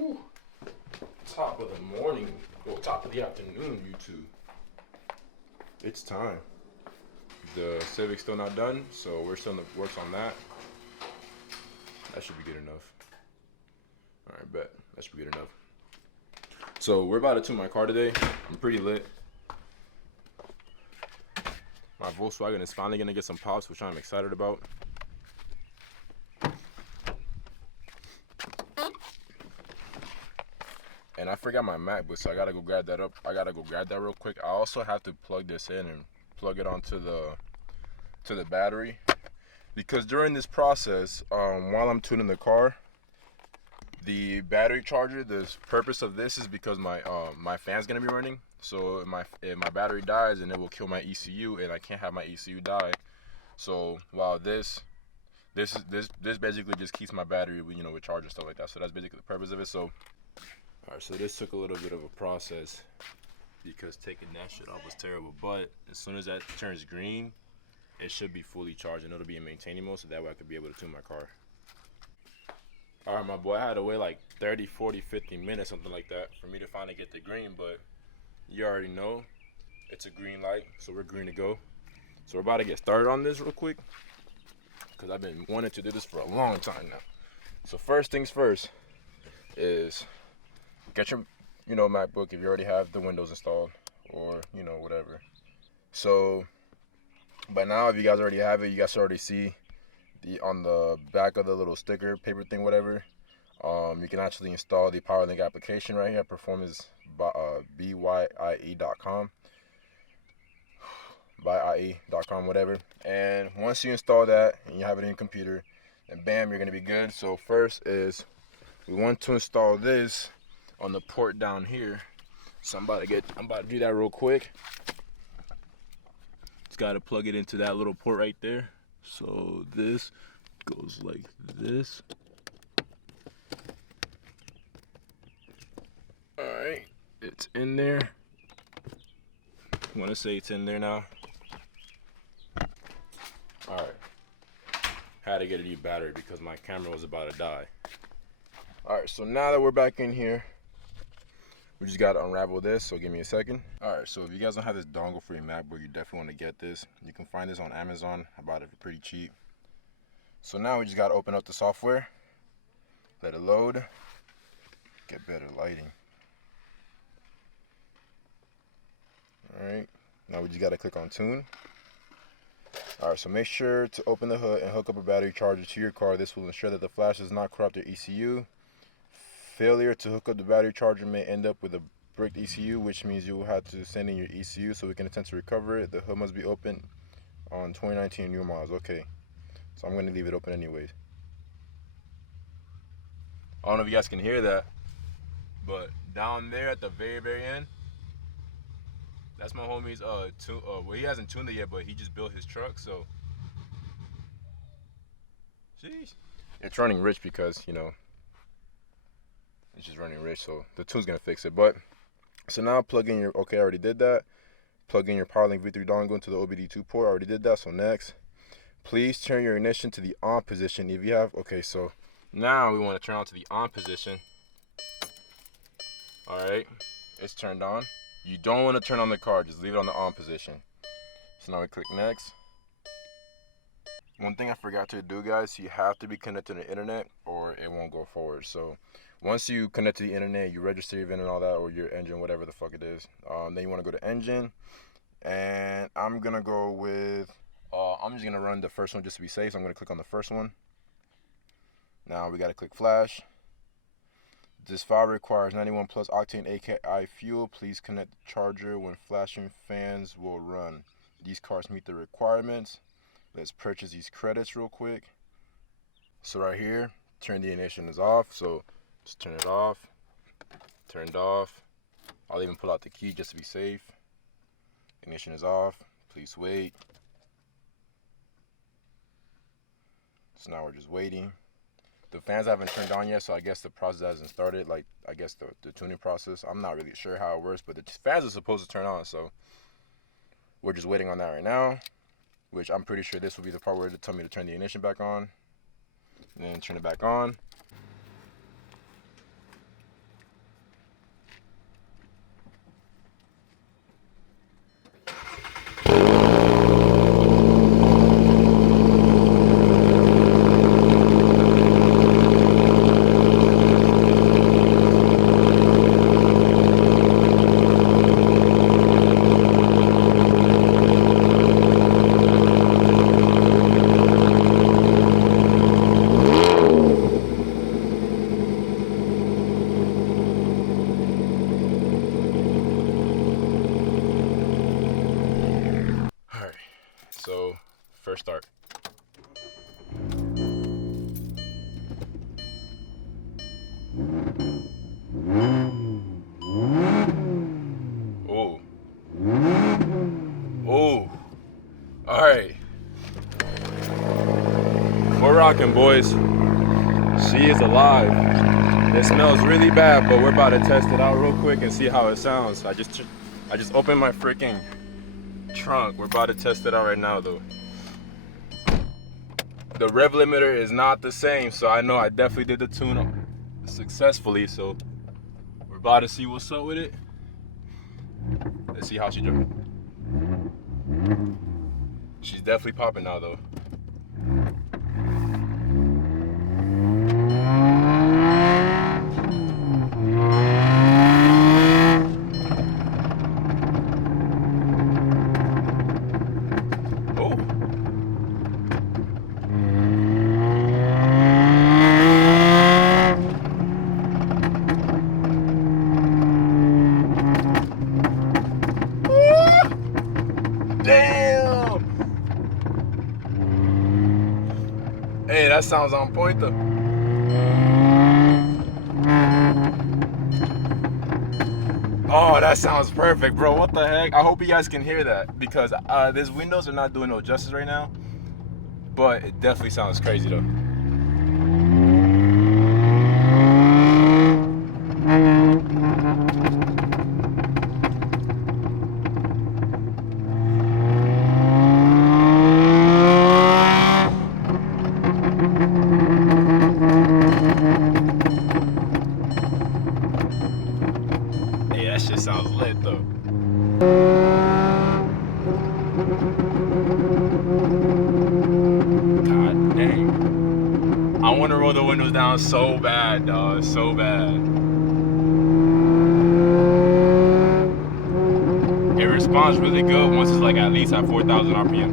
Whew. Top of the morning, well, top of the afternoon, YouTube. It's time. The Civic's still not done, so we're still in the works on that. That should be good enough. All right, bet. That should be good enough. So we're about to tune my car today. I'm pretty lit. My Volkswagen is finally gonna get some pops, which I'm excited about. And I forgot my MacBook, so I gotta go grab that up. I gotta go grab that real quick. I also have to plug this in and plug it onto the battery, because during this process, while I'm tuning the car, the battery charger, the purpose of this is because my fan's gonna be running. So if my battery dies, then it will kill my ECU, and I can't have my ECU die. So while this basically just keeps my battery, with charge and stuff like that. So that's basically the purpose of it. So alright, so this took a little bit of a process because taking that shit off was terrible. But as soon as that turns green, it should be fully charged and it'll be in maintaining mode, so that way I could be able to tune my car. Alright, my boy, I had to wait like 30, 40, 50 minutes, something like that, for me to finally get the green, but you already know it's a green light, so we're green to go. So we're about to get started on this real quick, because I've been wanting to do this for a long time now. So first things first is get your MacBook if you already have the Windows installed, or whatever. So by now, if you guys already have it, you guys already see on the back of the little sticker paper thing, whatever, you can actually install the PowerLink application right here, performance bye.com, bye.com, whatever. And once you install that and you have it in your computer, then bam, you're gonna be good. So first is we want to install this on the port down here. So I'm about to do that real quick. Just gotta plug it into that little port right there. So this goes like this. Alright, it's in there. I wanna say it's in there now. Alright. Had to get a new battery because my camera was about to die. Alright, so now that we're back in here, we just gotta unravel this, so give me a second. Alright, so if you guys don't have this dongle for your MacBook, you definitely wanna get this. You can find this on Amazon. I bought it for pretty cheap. So now we just gotta open up the software, let it load, get better lighting. Alright, now we just gotta click on tune. Alright, so make sure to open the hood and hook up a battery charger to your car. This will ensure that the flash does not corrupt your ECU. Failure to hook up the battery charger may end up with a bricked ECU, which means you will have to send in your ECU so we can attempt to recover it. The hood must be open on 2019 new models. Okay, so I'm going to leave it open anyways. I don't know if you guys can hear that, but down there at the very end, that's my homie's well, he hasn't tuned it yet, but he just built his truck, so sheesh. It's running rich because it's just running rich, so the tune's gonna fix it. But so now plug in your, okay, I already did that. Plug in your PowerLink V3 dongle into the OBD2 port. I already did that. So next, please turn your ignition to the on position if you have. Okay, so now we want to turn on to the on position. All right, it's turned on. You don't want to turn on the car, just leave it on the on position. So now we click next. One thing I forgot to do, guys, you have to be connected to the internet or it won't go forward. So once you connect to the internet, you register your VIN and all that, or your engine, whatever the fuck it is. Then you want to go to engine, and I'm gonna go with I'm just gonna run the first one just to be safe. So I'm gonna click on the first one. Now we gotta click flash. This file requires 91 plus octane AKI fuel. Please connect the charger when flashing fans will run. These cars meet the requirements. Let's purchase these credits real quick. So right here, turn the ignition is off. So just turn it off. Turned off. I'll even pull out the key just to be safe. Ignition is off. Please wait. So now we're just waiting. The fans haven't turned on yet, so I guess the process hasn't started. Like, I guess the tuning process. I'm not really sure how it works, but the fans are supposed to turn on, so we're just waiting on that right now. Which I'm pretty sure this will be the part where it'll tell me to turn the ignition back on. And then turn it back on. first start. Oh. Oh. All right. We're rocking, boys. She is alive. It smells really bad, but we're about to test it out real quick and see how it sounds. I just opened my freaking trunk. We're about to test it out right now, though. The rev limiter is not the same, so I know I definitely did the tune successfully. So we're about to see what's up with it. Let's see how she drives. She's definitely popping now, though. Damn! Hey, that sounds on point though. Oh, that sounds perfect, bro. What the heck? I hope you guys can hear that because these windows are not doing no justice right now. But it definitely sounds crazy though. Yeah, that shit sounds lit though. God dang. I want to roll the windows down so bad, dog. So bad. It responds really good once it's like at least at 4,000 RPM.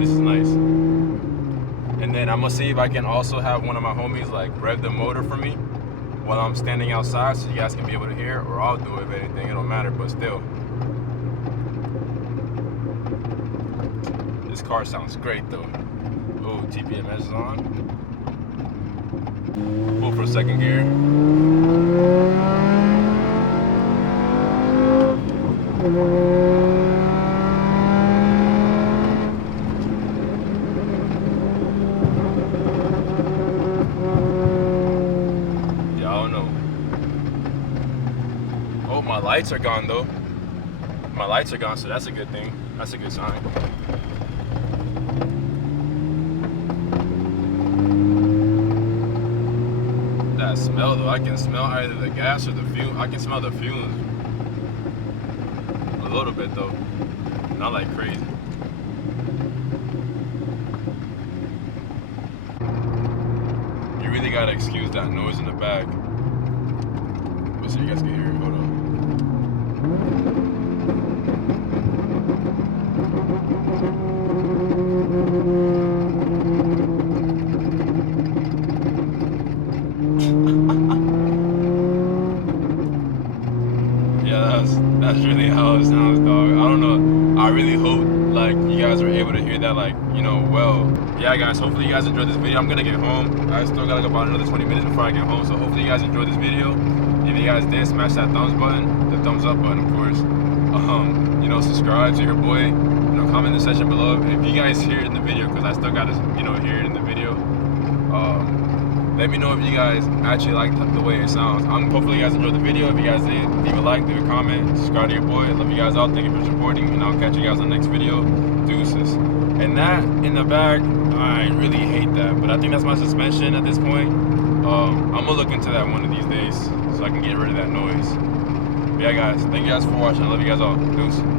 This is nice. And then I'm gonna see if I can also have one of my homies like rev the motor for me while I'm standing outside so you guys can be able to hear, or I'll do it if anything, it don't matter, but still. This car sounds great though. Oh, TPMS is on. Pull for second gear. Yeah, I don't know. Oh, my lights are gone though. My lights are gone, so that's a good thing. That's a good sign. That smell though, I can smell either the gas or the fume. I can smell the fumes a little bit though, not like crazy. You really gotta excuse that noise in the back. Let's see, you guys can hear it. Hold on. Yeah, that's really how it sounds, dog. I don't know. I really hope like you guys are able to hear that, like, you know, well. Yeah, guys, hopefully you guys enjoyed this video. I'm gonna get home. I still got like about another 20 minutes before I get home, so hopefully you guys enjoyed this video. If you guys did, smash that thumbs button, the thumbs up button, of course. You know, subscribe to your boy. You know, comment in the section below if you guys hear it in the video, because I still gotta, you know, hear it in the video. Let me know if you guys actually like the way it sounds. Hopefully you guys enjoyed the video. If you guys did, leave a like, leave a comment, subscribe to your boy. Love you guys all. Thank you for supporting, and I'll catch you guys on the next video. Deuces. And that in the back, I really hate that, but I think that's my suspension at this point. I'm gonna look into that one of these days so I can get rid of that noise. But yeah, guys, thank you guys for watching. I love you guys all. Deuces.